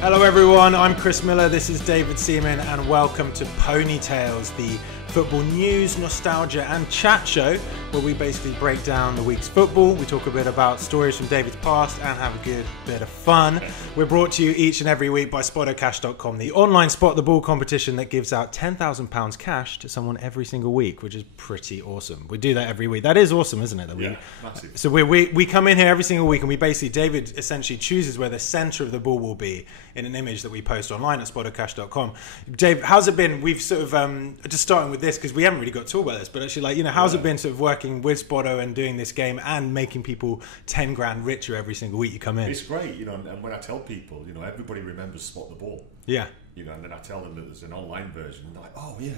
Hello everyone, I'm Chris Miller, this is David Seaman, and welcome to Ponytails, the football news, nostalgia and chat show where we basically break down the week's football. We talk a bit about stories from David's past and have a good bit of fun. We're brought to you each and every week by SpottoCash.com, the online spot the ball competition that gives out £10,000 cash to someone every single week, which is pretty awesome. We do that every week. That is awesome, isn't it? Yeah, massive. So we come in here every single week and we basically, David essentially chooses where the centre of the ball will be in an image that we post online at SpottoCash.com. Dave, how's it been? We've sort of, just starting with this, because we haven't really got to talk about this, but actually, how's it been sort of working with Spotto and doing this game and making people 10 grand richer every single week you come in? It's great, and when I tell people, everybody remembers Spot the Ball. Yeah. And then I tell them that there's an online version, and they're like, oh yeah,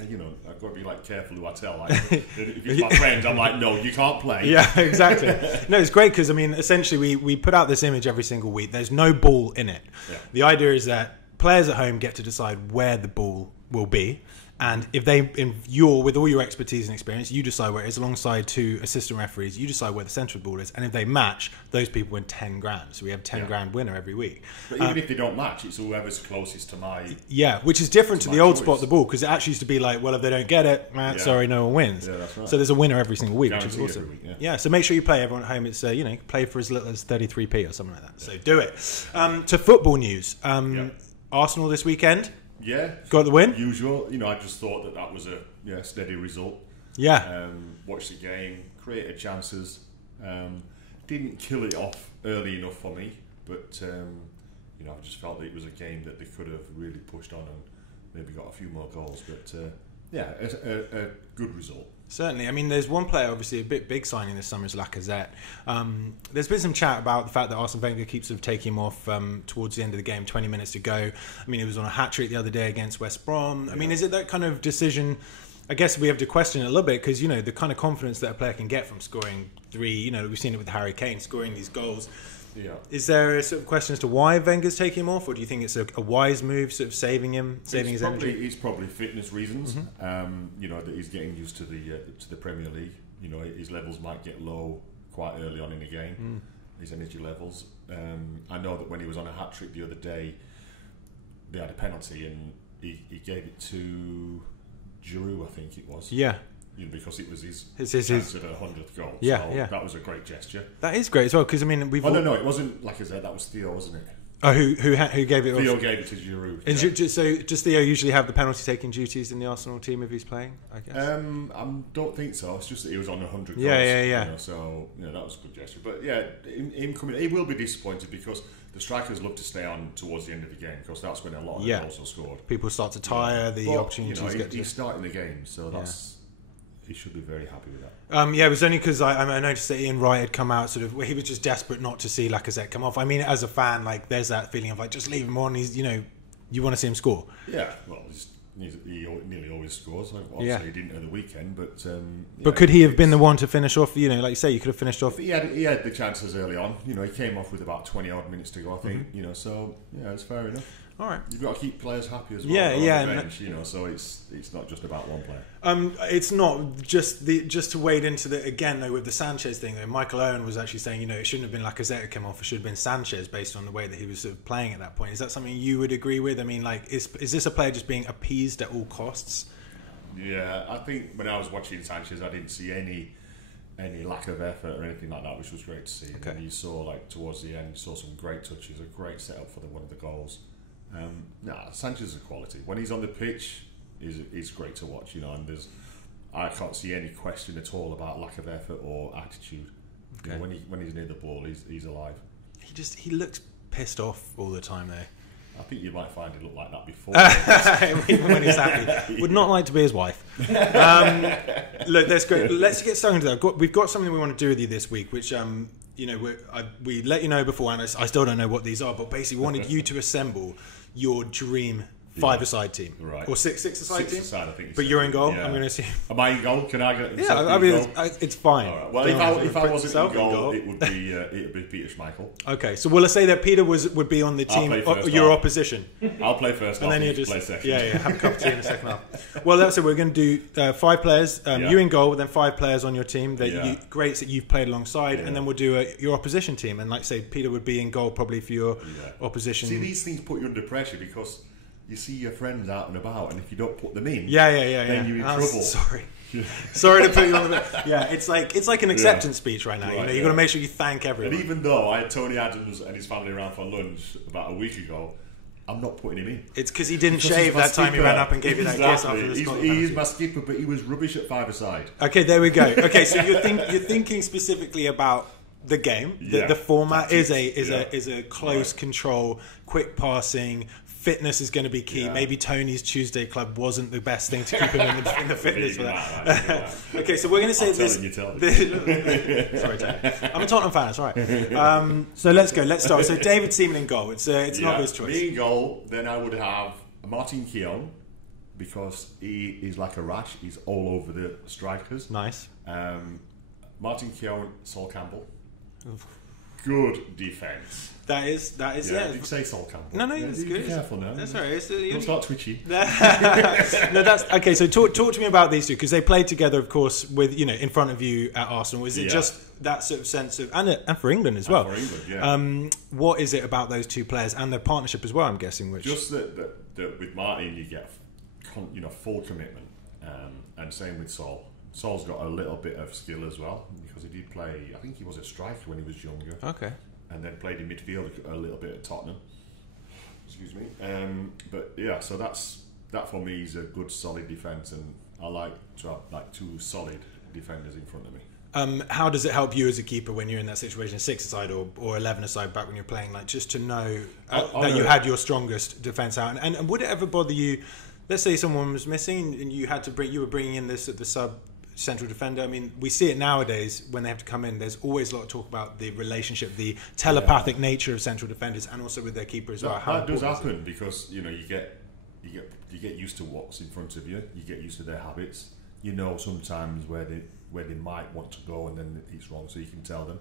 I've got to be careful who I tell. If it's my friend, I'm like, no, you can't play. Yeah, exactly. No, it's great because, essentially we put out this image every single week. There's no ball in it. Yeah. The idea is that players at home get to decide where the ball will be. And if with all your expertise and experience, you decide where it is alongside two assistant referees, you decide where the centre of the ball is. And if they match, those people win 10 grand. So we have 10 grand winner every week. But even if they don't match, it's whoever's closest to my... Yeah, which is different to the old Spot the Ball, because it actually used to be like, well, if they don't get it, sorry, no one wins. Yeah, that's right. So there's a winner every single week, Guaranteed which is awesome. Week, yeah, so make sure you play. Everyone at home, it's, play for as little as 33p or something like that. So do it. To football news. Arsenal this weekend. Yeah, got the win. Usual, I just thought that was a steady result. Yeah, watched the game, created chances, didn't kill it off early enough for me, but I just felt that it was a game that they could have really pushed on and maybe got a few more goals. But a good result. Certainly. There's one player, obviously, a big signing this summer is Lacazette. There's been some chat about the fact that Arsene Wenger keeps sort of taking him off towards the end of the game, 20 minutes to go. He was on a hat-trick the other day against West Brom. Is it that kind of decision? I guess we have to question it a little bit because, the kind of confidence that a player can get from scoring three, we've seen it with Harry Kane, scoring these goals. Yeah. Is there a sort of question as to why Wenger's taking him off, or do you think it's a wise move, sort of saving his energy? It's probably fitness reasons. That he's getting used to the Premier League. His levels might get low quite early on in the game. His energy levels. I know that when he was on a hat trick the other day, they had a penalty and he gave it to Giroud, I think it was. Yeah. Because it was his chance at a 100th goal. Yeah, so yeah. That was a great gesture. That is great as well, because we've... No, it wasn't Lacazette, that was Theo, wasn't it? Oh, who gave it? Theo gave it to Giroud. And so does Theo usually have the penalty-taking duties in the Arsenal team if he's playing, I guess? I don't think so. It's just that he was on 100 goals. Yeah. So, that was a good gesture. But, him coming... He will be disappointed because the strikers love to stay on towards the end of the game because that's when a lot of the goals are scored. People start to tire, the opportunities get to... He's starting the game, so that's... He should be very happy with that. It was only because I noticed that Ian Wright had come out he was just desperate not to see Lacazette come off. As a fan, there's that feeling of just leave him on. He's you want to see him score. Yeah, well, he nearly always scores. Obviously, he didn't at the weekend, but. But could he have been the one to finish off? Like you say, you could have finished off. He had the chances early on. He came off with about 20 odd minutes to go. I think. So it's fair enough. All right. You've got to keep players happy as well. Yeah. On the bench, so it's not just about one player. It's not just to wade into the again though with the Sanchez thing though. Michael Owen was actually saying it shouldn't have been Lacazette who came off. It should have been Sanchez based on the way that he was sort of playing at that point. Is that something you would agree with? Is this a player just being appeased at all costs? Yeah, I think when I was watching Sanchez, I didn't see any lack of effort or anything like that, which was great to see. Okay. And you saw towards the end, you saw some great touches, a great setup for one of the goals. Sanchez is a quality. When he's on the pitch, he's great to watch, and I can't see any question at all about lack of effort or attitude. Okay. When he's near the ball, he's alive. He looks pissed off all the time though. I think you might find it look like that before. Even when he's happy. Would not like to be his wife. Look, that's great. Let's get started into that. We've got something we want to do with you this week, which we let you know before, and I still don't know what these are, but basically we wanted you to assemble your dream 5-a-side team, right? Or six-a-side team. Six-a-side, I think. But you're in goal. Yeah. I'm going to assume. Am I in goal? Can I get? Yeah, I mean, it's fine. All right. Well, if I wasn't in goal, it would be Peter Schmeichel. Okay, so will I say that Peter would be on the team, your opposition? I'll play first, and then you play second. Yeah, have a cup of tea in the second half. Well, that's it. We're going to do 5 players. You in goal, then 5 players on your team. Greats that you've played alongside, and then we'll do your opposition team. And like say, Peter would be in goal probably for your opposition. See, these things put you under pressure because you see your friends out and about, and if you don't put them in, then you're in trouble. Sorry to put you on the bit. Yeah, it's like an acceptance speech right now. Right, you've got to make sure you thank everyone. And even though I had Tony Adams and his family around for lunch about a week ago, I'm not putting him in. It's because he didn't shave that time he ran up and gave you that kiss after the Scotland He is my skipper, but he was rubbish at 5-a-side. Okay, there we go. Okay, so you're thinking specifically about the game. The format is a close control, quick passing. Fitness is going to be key. Yeah. Maybe Tony's Tuesday Club wasn't the best thing to keep him in the fitness for that. Okay, so we're going to say this. Sorry, Tony. I'm a Tottenham fan. It's all right. So let's go. Let's start. So David Seaman in goal. It's an obvious choice. Me in goal. Then I would have Martin Keown because he is like a rash. He's all over the strikers. Nice. Martin Keown, Sol Campbell. Good defence. That is. Did you say Sol Campbell? No, it's good. Be careful now. That's all right. Don't start twitchy. No, that's okay. So talk to me about these two because they played together, of course, with in front of you at Arsenal. Is it just that sort of sense of and for England as well? For England, what is it about those two players and their partnership as well? I'm guessing. Just that with Martin you get full commitment, and same with Sol. Sol's got a little bit of skill as well because he did play. I think he was a striker when he was younger. Okay. And then played in midfield a little bit at Tottenham. Excuse me. But yeah, so that for me is a good solid defence, and I like to have 2 solid defenders in front of me. How does it help you as a keeper when you're in that situation, 6-a-side or 11-a-side back when you're playing, just to know that you had your strongest defence out? And would it ever bother you? Let's say someone was missing and you were bringing in the sub central defender. I mean, we see it nowadays when they have to come in. There's always a lot of talk about the relationship, the telepathic nature of central defenders, and also with their keeper as well. That does happen because you get used to what's in front of you. You get used to their habits. Sometimes where they might want to go and then it's wrong, so you can tell them.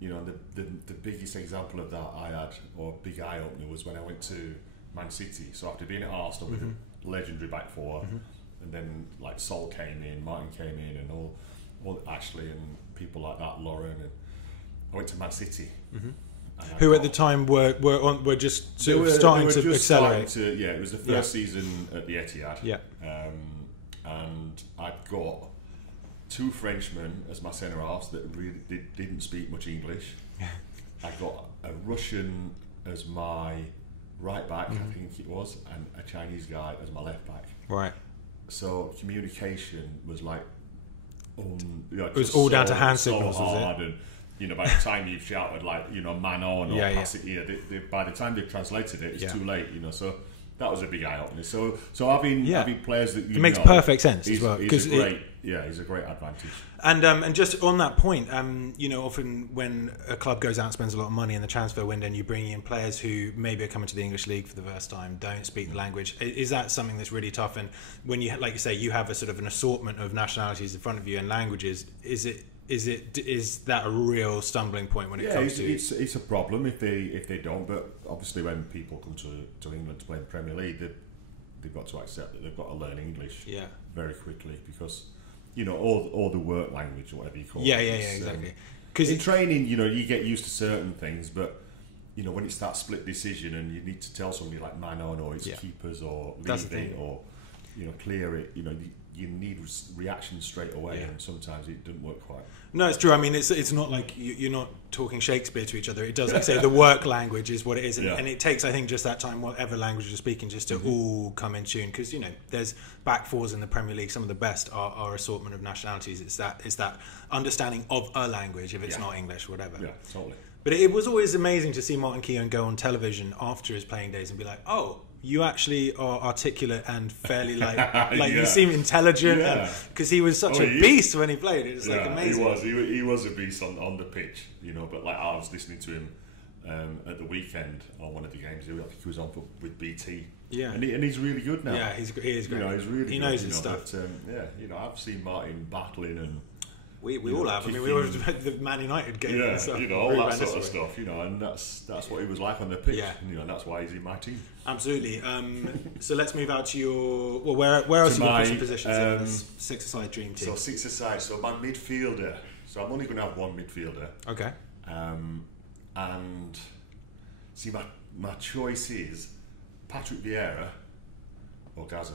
The biggest example of that I had, or big eye opener, was when I went to Man City. So after being at Arsenal with a legendary back four. And then Sol came in, Martin came in, and all Ashley and people like that, Lauren, and I went to Man City. Who at the time were just starting to accelerate. It was the first season at the Etihad. Yeah. And I'd got 2 Frenchmen as my centre halves that really didn't speak much English. I got a Russian as my right back, I think it was, and a Chinese guy as my left back. Right. So communication was it was all down to hand signals, was it? And by the time you've shouted man on or pass it here, by the time they've translated it, it's too late. So that was a big eye opener. So having players that it makes perfect sense as well because he's a great advantage. And just on that point, often when a club goes out and spends a lot of money in the transfer window, and you bring in players who maybe are coming to the English league for the first time, don't speak the language, is that something that's really tough? And when you, like you say, you have a sort of an assortment of nationalities in front of you and languages, is that a real stumbling point when it comes to? It's a problem if they don't. But obviously, when people come to England to play in the Premier League, they've got to accept that they've got to learn English very quickly because all the work language or whatever you call it. Yeah, exactly. Because in training, you get used to certain things, but when it's that split decision and you need to tell somebody like man on or it's keepers or leave it or clear it, you need reaction straight away, and sometimes it doesn't work quite. No, it's true. I mean, it's not like you're not talking Shakespeare to each other. It does, like say, the work language is what it is, and it takes, I think, just that time, whatever language you're speaking, just to all come in tune. Because there's back fours in the Premier League. Some of the best are assortment of nationalities. It's that understanding of a language if it's not English, or whatever. Yeah, totally. But it was always amazing to see Martin Keown go on television after his playing days and be like, oh, you actually are articulate and fairly you seem intelligent because he was such a beast when he played. It was amazing. He was a beast on the pitch, but I was listening to him at the weekend on one of the games. I think he was on with BT Yeah, and he's really good now. Yeah, he is great. You know, he's really he good, knows his stuff. But, yeah, you know, I've seen Martin battling and. We all have. I mean, we all the Man United game. Yeah, and stuff. you know, all that sort of stuff. You know, and that's what he was like on the pitch. Yeah. You know, and that's why he's in my team. Absolutely. So let's move out to your. Well, where else have you got some positions in this six-a-side dream team? So six-a-side. So my midfielder. So I'm only going to have one midfielder. Okay. And see, my choice is Patrick Vieira or Gaza.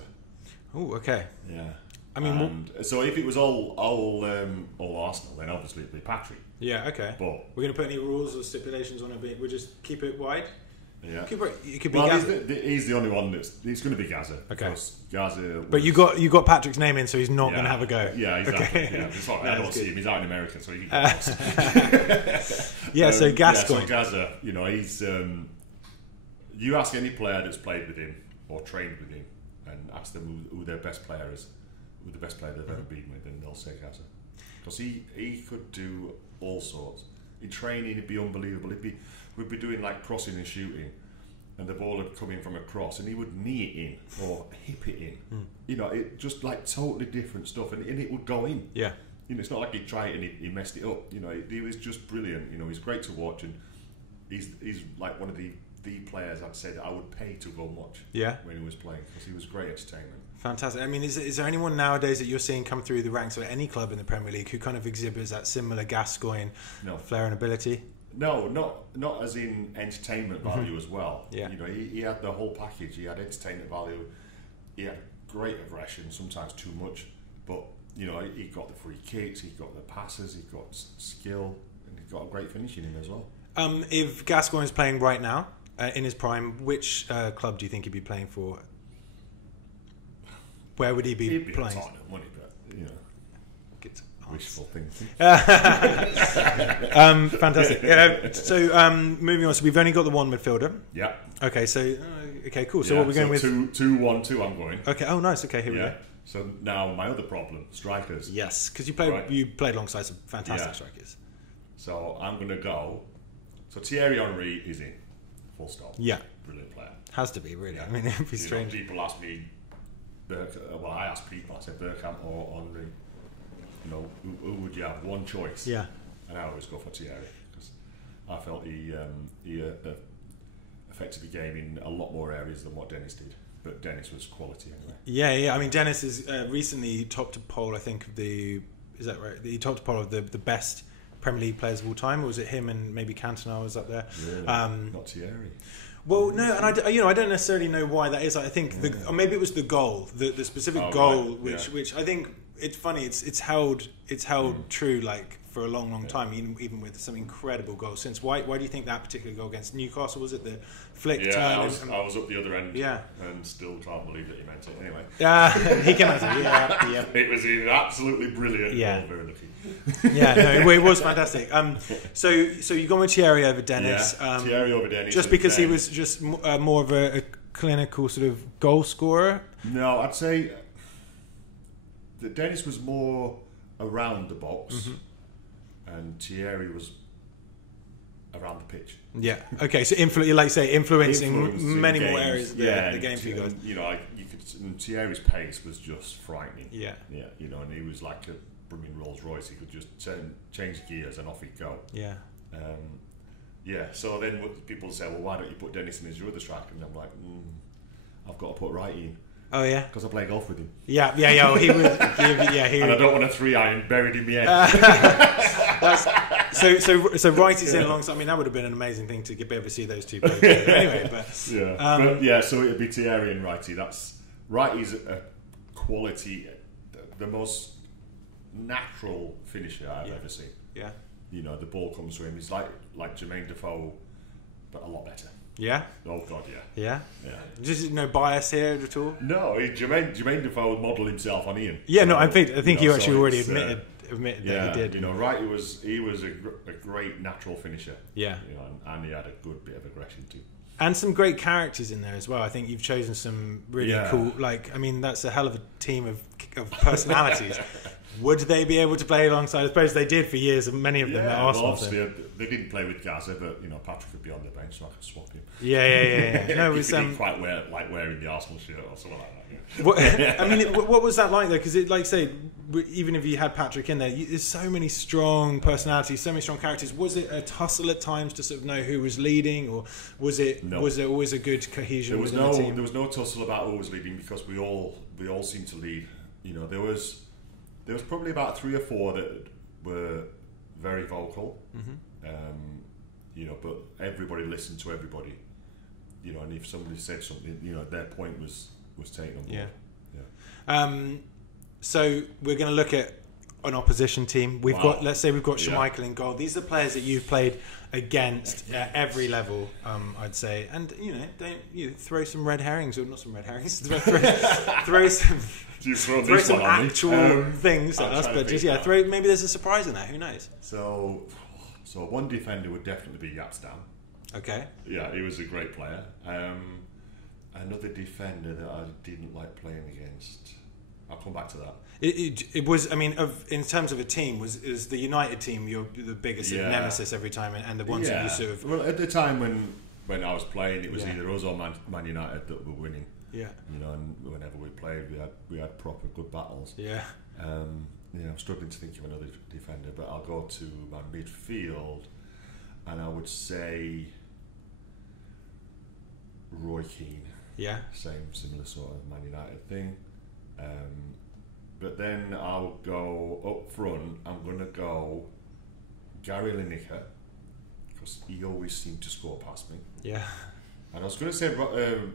Oh, okay. Yeah. I mean, so if it was all Arsenal, then obviously it'd be Patrick. Yeah, okay. But we're going to put any rules or stipulations on it. We'll just keep it wide. Yeah. It could be Gaza. He's the only one it's going to be Gaza. Okay. Gaza. But you got Patrick's name in, so he's not going to have a go. Yeah, exactly. Okay. Yeah, it's not, I don't see him. He's out in America, so he can yeah, so Gascoigne. So Gaza, you know, he's. You ask any player that's played with him or trained with him, and ask them who their best player is. With the best player they've ever been with, and they'll say Gaza, because he could do all sorts. In training, it'd be unbelievable. We'd be doing like crossing and shooting, and the ball would come in from a cross, and he would knee it in or hip it in. You know, it just like totally different stuff, and it would go in. Yeah. You know, it's not like he'd try it and he messed it up. You know, he was just brilliant. You know, he's great to watch, and he's like one of the players I'd say that I would pay to go and watch. Yeah. When he was playing, because he was great entertainment. Fantastic. I mean, is there anyone nowadays that you're seeing come through the ranks of any club in the Premier League who kind of exhibits that similar Gascoigne flair and ability? No, not as in entertainment value as well. Yeah. You know, he had the whole package. He had entertainment value. He had great aggression, sometimes too much. But, you know, he got the free kicks, he got the passes, he got skill, and he got a great finish in him as well. If Gascoigne is playing right now, in his prime, which club do you think he'd be playing for? Where would he be He'd be playing? Tottenham, wouldn't he? But, you know, wishful thinking. Fantastic. Moving on. So we've only got the one midfielder. Yeah. Okay. So cool. So what we're going with? 2-1-2. I'm going. Okay. Oh, nice. Okay. Here we go. So now my other problem, strikers. Yes, because you played alongside some fantastic strikers. So I'm going to go. So Thierry Henry is in. Full stop. Yeah. Brilliant player. Has to be, really. Yeah. I mean, it'd be strange. People ask me, I asked people, I said Bergkamp or Henry. You know, who would you have? One choice. Yeah. And I always go for Thierry, because I felt he affected the game in a lot more areas than what Dennis did. But Dennis was quality anyway. Yeah. I mean, Dennis is recently topped a poll, I think, is that right? He topped a poll of the best Premier League players of all time, or was it him and maybe Cantona was up there? Really? Not Thierry. Well, no, and I don't necessarily know why that is. I think, or maybe it was the goal, the specific goal, right. which I think it's funny. It's held true like for a long time, even with some incredible goals since. Why do you think that particular goal against Newcastle, was it the flick turn? I was up the other end. Yeah. And still can't believe that you meant it. Anyway. He came out. Yeah. It was absolutely brilliant. Yeah. Very lucky. Yeah, no, it was fantastic. So you gone with Thierry over Dennis. Yeah, Thierry over Dennis. Just because he was just more of a clinical sort of goal scorer? No, I'd say that Dennis was more around the box, and Thierry was around the pitch. Yeah. Okay. So influencing many games, more areas of the game for you guys. You know, and Thierry's pace was just frightening. Yeah. Yeah. You know, and he was like a brimming Rolls Royce. He could just change gears and off he'd go. Yeah. So then people say, well, why don't you put Dennis in as your other striker? And I'm like, I've got to put Wright in. Oh yeah, because I play golf with him. Yeah. Well, he would. And I don't want a 3-iron buried in my head. So Wright is in alongside. I mean, that would have been an amazing thing to be able to see those two play together. Anyway, but so it'd be Thierry and Wrighty. Wrighty's a quality, the most natural finisher I've ever seen. Yeah. You know, the ball comes to him. He's like Jermaine Defoe, but a lot better. Yeah. Oh God, yeah. Just no bias here at all. No, Jermaine Defoe modelled himself on Ian. Yeah, no, I think you actually already admitted that he did. You know, Wright was a great natural finisher. Yeah. You know, and he had a good bit of aggression too. And some great characters in there as well. I think you've chosen some really cool. Like, I mean, that's a hell of a team of personalities. Would they be able to play alongside? I suppose they did for years, and many of them at Arsenal. Well, obviously, they didn't play with Gaza, but Patrick could be on the bench, so I could swap him. Yeah. No, it was quite like wearing the Arsenal shirt or something like that. Yeah. What was that like though? Because like I say, even if you had Patrick in there, there's so many strong personalities, so many strong characters. Was it a tussle at times to sort of know who was leading, or was there always a good cohesion within the team? There was no tussle about who was leading, because we all seemed to lead. There was probably about 3 or 4 that were very vocal, but everybody listened to everybody. And if somebody said something, their point was taken on board. Yeah. So we're going to look at an opposition team. Let's say we've got Schmeichel in goal. These are players that you've played against at every level, I'd say. And don't throw some red herrings, or not some red herrings. throw some actual things at us, but just maybe there's a surprise in there. Who knows? So one defender would definitely be Yapstam. Okay. Yeah, he was a great player. Another defender that I didn't like playing against. I'll come back to that. It was. I mean, in terms of a team, is the United team the biggest nemesis every time, and the ones that you sort of. Well, at the time when I was playing, it was either us or Man United that were winning. Yeah. And whenever we played, we had proper good battles. Yeah. I'm struggling to think of another defender, but I'll go to my midfield, and I would say Roy Keane. Yeah. Similar sort of Man United thing. But then I'll go up front. I'm going to go Gary Lineker, because he always seemed to score past me. Yeah. And I was going to say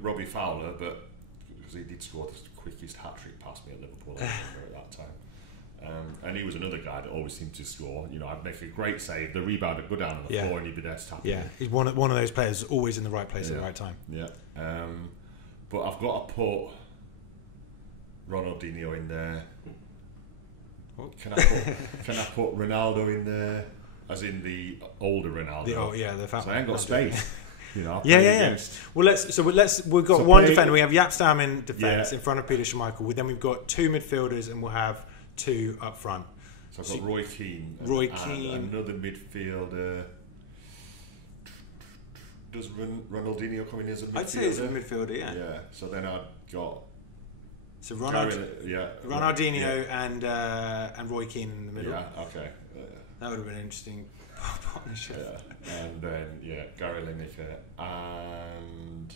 Robbie Fowler, but because he did score the quickest hat-trick past me at Liverpool, I remember at that time. And he was another guy that always seemed to score. I'd make a great save, the rebound would go down on the floor, and he'd be there to tap it. Yeah, he's one of those players always in the right place at the right time. Yeah. But I've got to put Ronaldinho in there. Can I put Ronaldo in there, as in the older Ronaldo? The fat. So I ain't got space. Yeah. We've got one defender. We have Yapstam in defence in front of Peter Schmeichel. Then we've got 2 midfielders, and we'll have 2 up front. So I've got Roy Keane. And another midfielder. Does Ronaldinho come in as a midfielder? I'd say he's a midfielder. Yeah. Yeah. So then I've got. So Ronaldinho and Roy Keane in the middle. Yeah. Okay. That would have been an interesting partnership. Yeah. And then Gary Lineker, and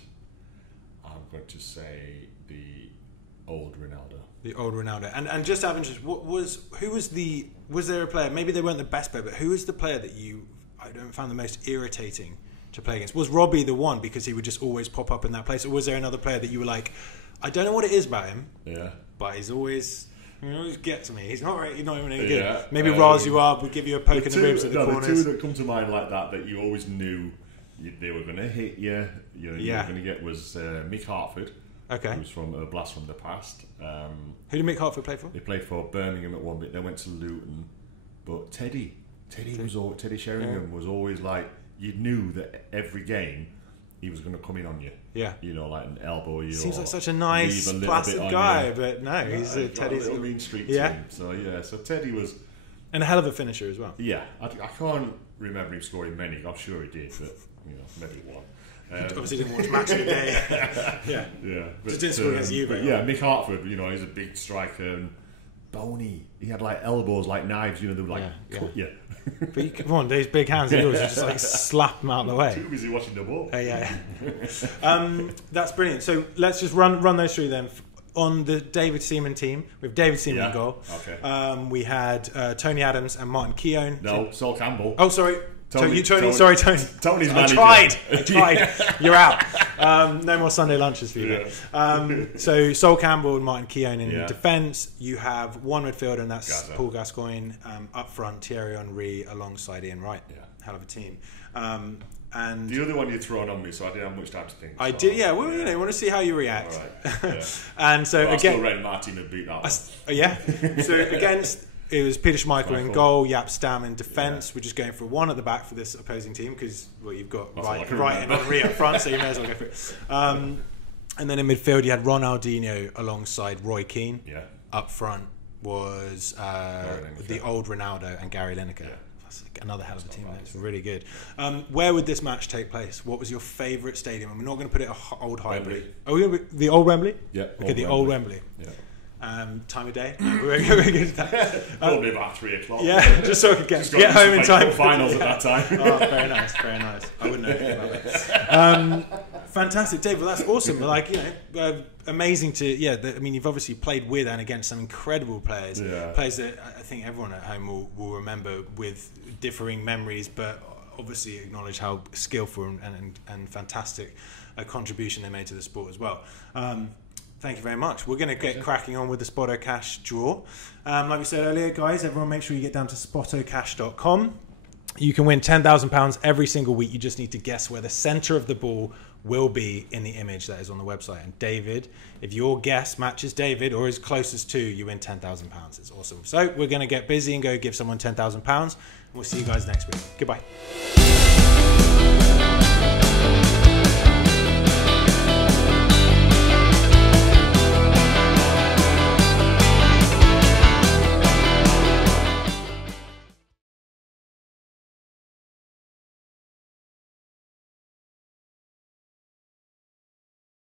I'm going to say the old Ronaldo. The old Ronaldo. And just out of interest, was there a player? Maybe they weren't the best player, but who was the player that I don't find the most irritating to play against? Was Robbie the one because he would just always pop up in that place, or was there another player that you were like, I don't know what it is about him, but he always gets to me. He's not even any good. Yeah. Maybe Raz you are would give you a poke in the ribs at the corners. The 2 that come to mind like that you always knew they were going to hit you. You were going to get was Mick Hartford. Okay. Who's from a blast from the past. Who did Mick Hartford play for? He played for Birmingham at one bit. Then went to Luton. But Teddy Sheringham was always like, you knew that every game he was going to come in on you. Yeah. Like an elbow you. Seems like such a nice, placid guy, but no, he's Teddy's a mean streak to him. So Teddy was. And a hell of a finisher as well. Yeah. I can't remember him scoring many. I'm sure he did, but maybe one. Obviously didn't watch Match of the Day. Yeah. But, just didn't score against you, Mick Hartford, he's a big striker and bony. He had like elbows like knives, they would cut you. But come on, these big hands of yours, you just like slap them out of the way. Too busy watching the ball. That's brilliant. So let's just run those through then. On the David Seaman team, we have David Seaman in goal. Okay. We had Tony Adams and Martin Keown. No, Sol Campbell. Oh, sorry. Tony. Tony's manager. I tried. You're out. No more Sunday lunches for you. Yeah. So Sol Campbell and Martin Keown in defence. You have one midfielder, and that's Paul Gascoigne. Up front, Thierry Henry alongside Ian Wright. Yeah. Hell of a team. And the other one you're throwing on me, so I didn't have much time to think. I did, yeah. Well, I want to see how you react. All right. Yeah. And so again, I still reckon Martin would beat that one. Yeah. So against. It was Peter Schmeichel in goal, Yapstam in defence. We're just going for 1 at the back for this opposing team because you've got Wright and Henry up front, so you may as well go for it. And then in midfield, you had Ronaldinho alongside Roy Keane up front. was the old Ronaldo and Gary Lineker. Yeah. That's another hell of a team. It's really good. Where would this match take place? What was your favourite stadium? And we're not going to put it at Old Highbury. Oh, the old Wembley? Yeah. Okay, the old Wembley. Yeah. Time of day? We're good at that. Probably about 3 o'clock. Yeah, just so I could get home in time. Finals at that time. Oh, very nice, very nice. I wouldn't know anything about that. Fantastic, Dave. Well, that's awesome. Like, amazing to I mean, you've obviously played with and against some incredible players. Yeah. Players that I think everyone at home will remember with differing memories, but obviously acknowledge how skillful and fantastic a contribution they made to the sport as well. Thank you very much. We're going to get cracking on with the SpottoCash draw. Like we said earlier, guys, everyone make sure you get down to SpottoCash.com. You can win £10,000 every single week. You just need to guess where the centre of the ball will be in the image that is on the website. And David, if your guess matches David or is closest to, you win £10,000. It's awesome. So we're going to get busy and go give someone £10,000. We'll see you guys next week. Goodbye.